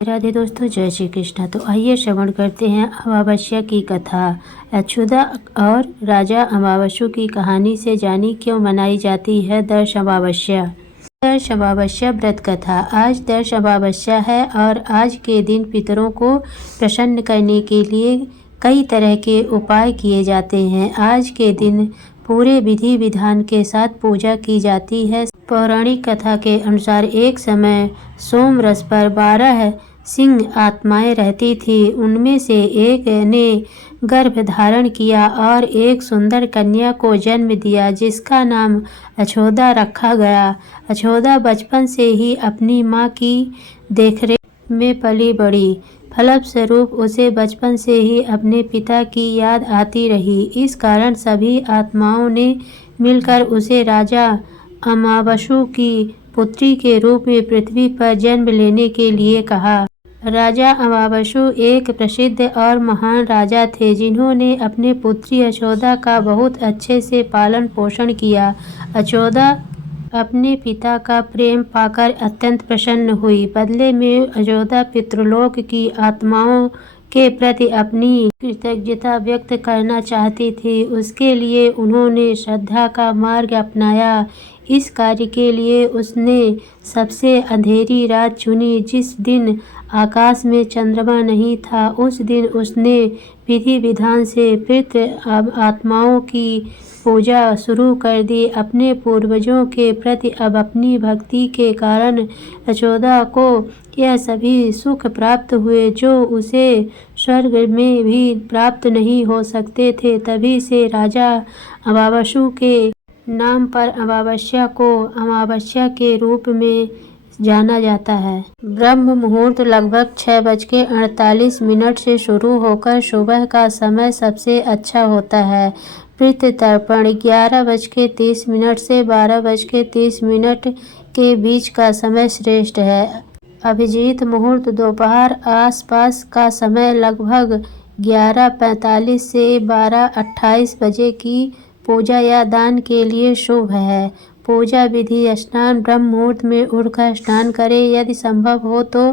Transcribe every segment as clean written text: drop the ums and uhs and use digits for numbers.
राधे दोस्तों, जय श्री कृष्ण। तो आइए श्रवण करते हैं अमावस्या की कथा। अछूता और राजा अमावस्या की कहानी से जानी क्यों मनाई जाती है दर्श अमावस्या। दर्श अमावस्या व्रत कथा। आज दर्श अमावस्या है और आज के दिन पितरों को प्रसन्न करने के लिए कई तरह के उपाय किए जाते हैं। आज के दिन पूरे विधि विधान के साथ पूजा की जाती है। पौराणिक कथा के अनुसार एक समय सोम रस पर 12 सिंह आत्माएं रहती थी। उनमें से एक ने गर्भ धारण किया और एक सुंदर कन्या को जन्म दिया, जिसका नाम अछोदा रखा गया। अछोदा बचपन से ही अपनी माँ की देखरेख में पली बड़ी। फलस्वरूप उसे बचपन से ही अपने पिता की याद आती रही। इस कारण सभी आत्माओं ने मिलकर उसे राजा अमावस्या की पुत्री के रूप में पृथ्वी पर जन्म लेने के लिए कहा। राजा अमावस्या एक प्रसिद्ध और महान राजा थे, जिन्होंने अपने पुत्री अछोदा का बहुत अच्छे से पालन पोषण किया। अछोदा अपने पिता का प्रेम पाकर अत्यंत प्रसन्न हुई। बदले में अछोदा पितृलोक की आत्माओं के प्रति अपनी कृतज्ञता व्यक्त करना चाहती थी। उसके लिए उन्होंने श्रद्धा का मार्ग अपनाया। इस कार्य के लिए उसने सबसे अंधेरी रात चुनी। जिस दिन आकाश में चंद्रमा नहीं था, उस दिन उसने विधि विधान से पितृ आत्माओं की पूजा शुरू कर दी। अपने पूर्वजों के प्रति अब अपनी भक्ति के कारण अछोदा को यह सभी सुख प्राप्त हुए जो उसे स्वर्ग में भी प्राप्त नहीं हो सकते थे। तभी से राजा अमावस्या के नाम पर अमावस्या को अमावस्या के रूप में जाना जाता है। ब्रह्म मुहूर्त लगभग 6:48 से शुरू होकर सुबह का समय सबसे अच्छा होता है। पितृ तर्पण 11:30 से 12:30 के बीच का समय श्रेष्ठ है। अभिजीत मुहूर्त दोपहर आसपास का समय लगभग 11:45 से 12:28 बजे की पूजा या दान के लिए शुभ है। पूजा विधि: स्नान: ब्रह्म मुहूर्त में उठकर स्नान करें। यदि संभव हो तो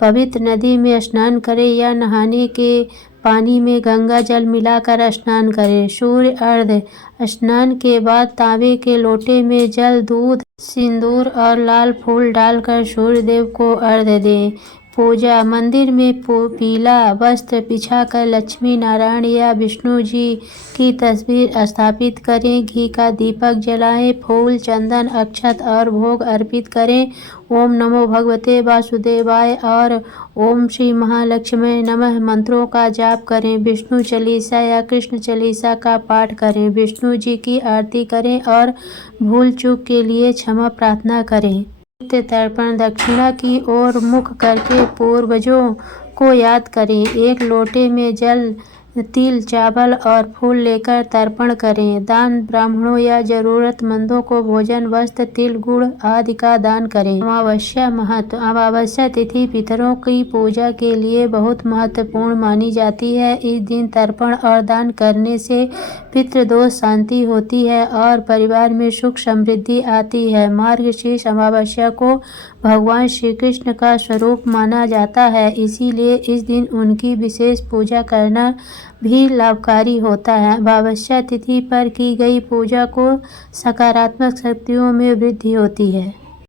पवित्र नदी में स्नान करें या नहाने के पानी में गंगा जल मिलाकर स्नान करें। सूर्य अर्घ्य: स्नान के बाद तांबे के लोटे में जल, दूध, सिंदूर और लाल फूल डालकर सूर्य देव को अर्घ्य दें। पूजा: मंदिर में पीला वस्त्र बिछाकर लक्ष्मी नारायण या विष्णु जी की तस्वीर स्थापित करें। घी का दीपक जलाएं। फूल, चंदन, अक्षत और भोग अर्पित करें। ओम नमो भगवते वासुदेवाय और ओम श्री महालक्ष्मी नमः मंत्रों का जाप करें। विष्णु चालीसा या कृष्ण चालीसा का पाठ करें। विष्णु जी की आरती करें और भूल चूक के लिए क्षमा प्रार्थना करें। पितृ तर्पण: दक्षिणा की ओर मुख करके पूर्वजों को याद करें। एक लोटे में जल, तिल, चावल और फूल लेकर तर्पण करें। दान: ब्राह्मणों या जरूरतमंदों को भोजन, वस्त्र, तिल, गुड़ आदि का दान करें। अमावस्या महत्व: अमावस्या तिथि पितरों की पूजा के लिए बहुत महत्वपूर्ण मानी जाती है। इस दिन तर्पण और दान करने से पितृदोष शांति होती है और परिवार में सुख समृद्धि आती है। मार्गशीर्ष अमावस्या को भगवान श्री कृष्ण का स्वरूप माना जाता है, इसीलिए इस दिन उनकी विशेष पूजा करना भी लाभकारी होता है। अमावस्या तिथि पर की गई पूजा को सकारात्मक शक्तियों में वृद्धि होती है।